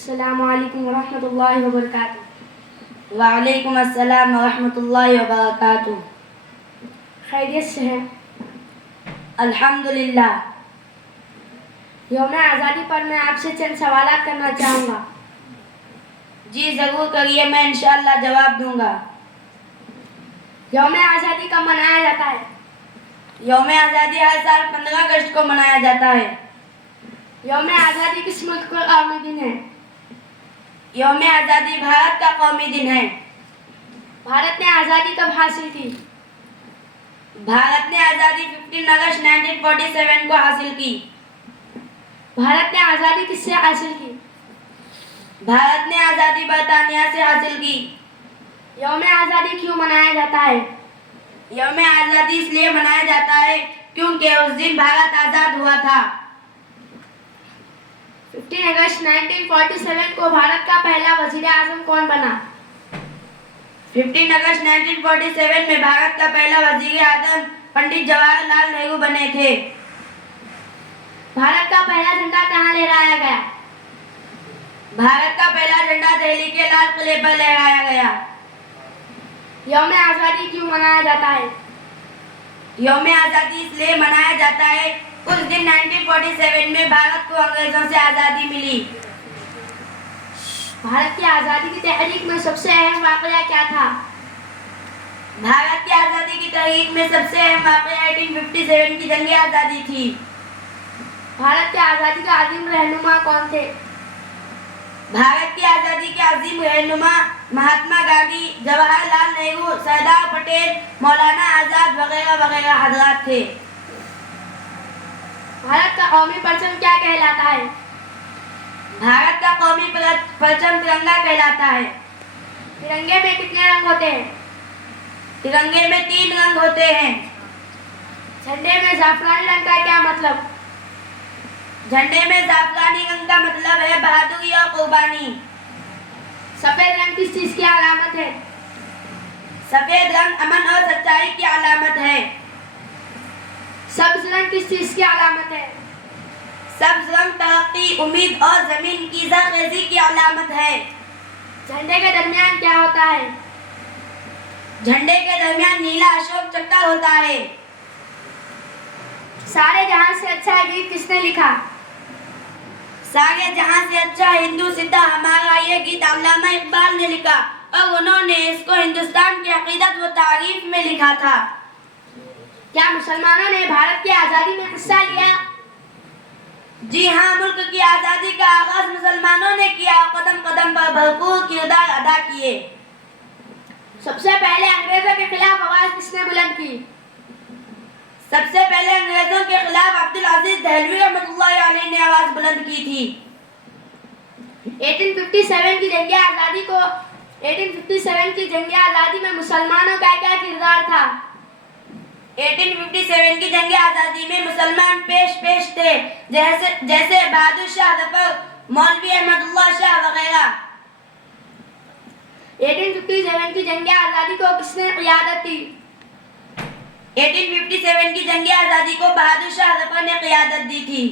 अस्सलामुअलैकुम वरहमतुल्लाहि वबरकातुहू। वालेकुम अस्सलाम वरहमतुल्लाहि वबरकातुहू। खैरियत से हैं? अल्हम्दुलिल्लाह। यौम आज़ादी पर मैं आपसे चंद सवालात करना चाहूँगा। जी ज़रूर करिए, मैं इंशाअल्लाह जवाब दूंगा। यौम आज़ादी कब मनाया जाता है? यौम आज़ादी हर साल 15 अगस्त को मनाया जाता है। यौम आज़ादी किस मुल्क का कौमी दिन है? यौम आज़ादी भारत का कौमी दिन है। भारत ने आज़ादी कब हासिल की? भारत ने आज़ादी 15 अगस्त 1947 को हासिल की। भारत ने आज़ादी किससे हासिल की? भारत ने आज़ादी बरतानिया से हासिल की। यौम आज़ादी क्यों मनाया जाता है? यौम आज़ादी इसलिए मनाया जाता है क्योंकि उस दिन भारत आज़ाद हुआ था। 15 अगस्त 1947 को भारत का पहला वज़ीर आज़म कौन बना? 15 अगस्त 1947 में भारत का पहला वज़ीर आज़म पंडित जवाहरलाल नेहरू बने थे। भारत का पहला झंडा कहाँ लहराया गया? भारत का पहला झंडा दिल्ली के लाल किले पर लहराया गया। यौम आज़ादी क्यों मनाया जाता है? यौम आज़ादी इसलिए मनाया जाता है उस दिन 1947 में भारत को अंग्रेजों से आज़ादी मिली। भारत की आज़ादी की तहरीक में सबसे अहम वाक़या क्या था? भारत की आज़ादी की तहरीक में सबसे अहम वाक़या 1857 की जंग आज़ादी थी। भारत की आज़ादी का अजीम रहनुमा कौन थे? भारत की आज़ादी के अजीम रहनुमा महात्मा गांधी, जवाहरलाल नेहरू, सरदार पटेल, मौलाना आज़ाद वगैरह वगैरह हज़रात थे। भारत का कौमी परचम क्या कहलाता है? भारत का कौमी परचम तिरंगा कहलाता है। तिरंगे में कितने रंग होते हैं? तिरंगे में 3 रंग होते हैं। झंडे में ज़ाफ़रानी रंग का क्या मतलब? झंडे में ज़ाफ़रानी रंग का मतलब है बहादुरी और कुर्बानी। सफ़ेद रंग किस चीज़ की अलामत है? सफ़ेद रंग अमन और सच्चाई की अलामत है। सब्ज़ रंग किस चीज़ की अलामत है? सब्ज़ रंग तरक्की, उम्मीद और ज़मीन की ज़रख़ेज़ी की अलामत है। झंडे के दरमियान क्या होता है? झंडे के दरमियान नीला अशोक चक्र होता है। सारे जहां से अच्छा गीत किसने लिखा? सारे जहां से अच्छा हिंदू सिता हमारा ये गीत अल्लामा इकबाल ने लिखा और उन्होंने इसको हिंदुस्तान की अक़ीदत व तारीफ में लिखा था। क्या मुसलमानों ने भारत की आज़ादी में हिस्सा लिया? जी हाँ, मुल्क की आज़ादी का आगाज मुसलमानों ने किया और कदम कदम पर भरपूर किरदार अदा किए। सबसे पहले अंग्रेजों के खिलाफ आवाज़ किसने बुलंद की? सबसे पहले अंग्रेजों के खिलाफ अब्दुल अजीज दहलवी रहमतुल्लाहि अलैह ने आवाज बुलंद की थी। 1857 की जंग आज़ादी में मुसलमानों का क्या किरदार था? 1857 की जंग आज़ादी में मुसलमान पेश थे, जैसे बहादुर शाह जफर, मौलवी अहमदुल्लाह शाह वगैरह। 1857 की जंग आज़ादी को किसने क़ियादत दी? 1857 की जंग आज़ादी को बहादुर शाह जफर ने क़ियादत दी थी।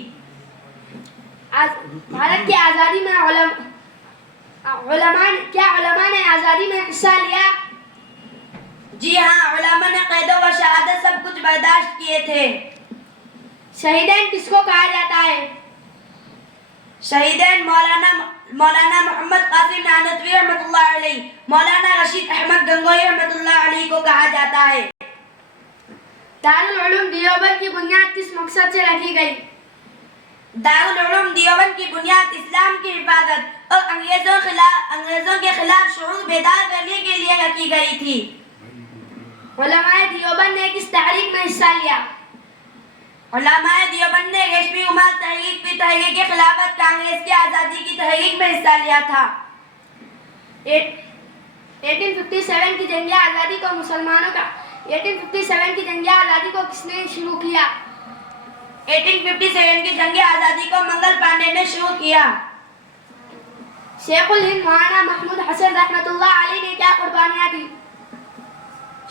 भारत की आज़ादी में उलमा ने आज़ादी में हिस्सा लिया? जी हाँ, उलमा ने क़ैद व शहादत सब कुछ बर्दाश्त किए थे। शहीदैन किसको कहा जाता है? शहीदैन मौलाना मोहम्मद कासिम नानवी रहमतुल्लाह अलैह, मौलाना रशीद अहमद गंगोही रहमतुल्लाह अलैह को कहा जाता है। दारुल उलूम देवबंद की बुनियाद किस मकसद से रखी गई? दारुल उलूम देवबंद की बुनियाद इस्लाम की हिफाजत और अंग्रेजों के खिलाफ शऊर बेदार करने के लिए रखी गई थी। उलमाए देवबंद ने किस तहरीक में हिस्सा लिया? उलमाए देवबंद ने रेशमी रुमाल तहरीक की तहरीक खिलाफत कांग्रेस की आज़ादी की तहरीक में हिस्सा लिया था। 1857 की जंग आज़ादी को 1857 की जंग आज़ादी को किसने शुरू किया? 1857 की जंग आज़ादी को मंगल पांडे ने शुरू किया। शेखुल हिंद मौलाना महमूद हसन रहमतुल्लाह अलैह ने क्या कुर्बानियाँ दी?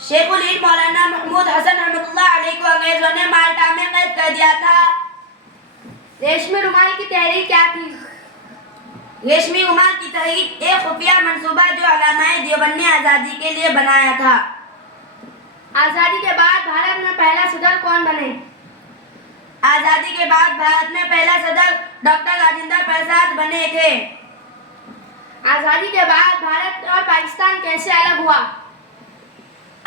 शेखुल हिंद मौलाना महमूद हसन रहमतुल्लाह अलैह को अंग्रेजों ने माल्टा में कैद कर दिया था। रेशमी रुमाल की तहरीक क्या थी? रेशमी रुमाल की तहरीक एक खुफिया मंसूबा जो अल्लामाए देवबंद ने आज़ादी के लिए बनाया था। आज़ादी के बाद भारत में पहला सदर कौन बने? आज़ादी के बाद भारत में पहला सदर डॉक्टर राजेंद्र प्रसाद बने थे। आज़ादी के बाद भारत और पाकिस्तान कैसे अलग हुआ?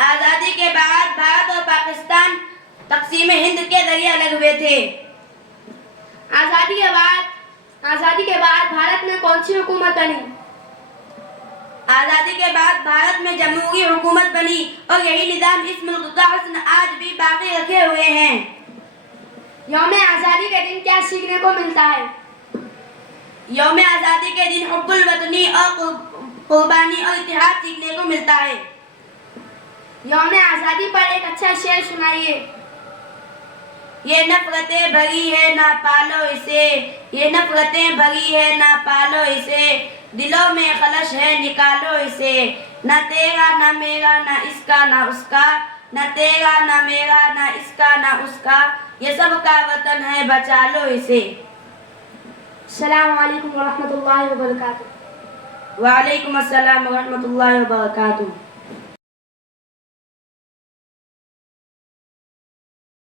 आज़ादी के बाद भारत और पाकिस्तान तक़सीम हिंद के जरिए अलग हुए थे। आज़ादी के बाद भारत में कौन सी हुकूमत बनी? आज़ादी के बाद भारत में जमहूरी हुकूमत बनी और यही निज़ाम इस मुल्क का हुस्न आज भी बाकी रखे हुए हैं। यौम आज़ादी के दिन क्या सीखने को मिलता है? यौम आज़ादी के दिन हुब्बुल वतनी और कुर्बानी और इतिहाद सीखने को मिलता है। यौम आज़ादी पर एक अच्छा शेर सुनाइए। ये नफरतें भरी है ना पालो इसे, ये नफरतें भरी है ना पालो इसे, दिलों में खलश है निकालो इसे, न तेरा न मेरा न इसका न उसका, न तेरा न मेरा न इसका न उसका, ये सब का वतन है बचा लो इसे। अस्सलामु अलैकुम व रहमतुल्लाहि व बरकातुहू। वालेकुम अस्सलाम व रहमतुल्लाहि व बरकातुहू।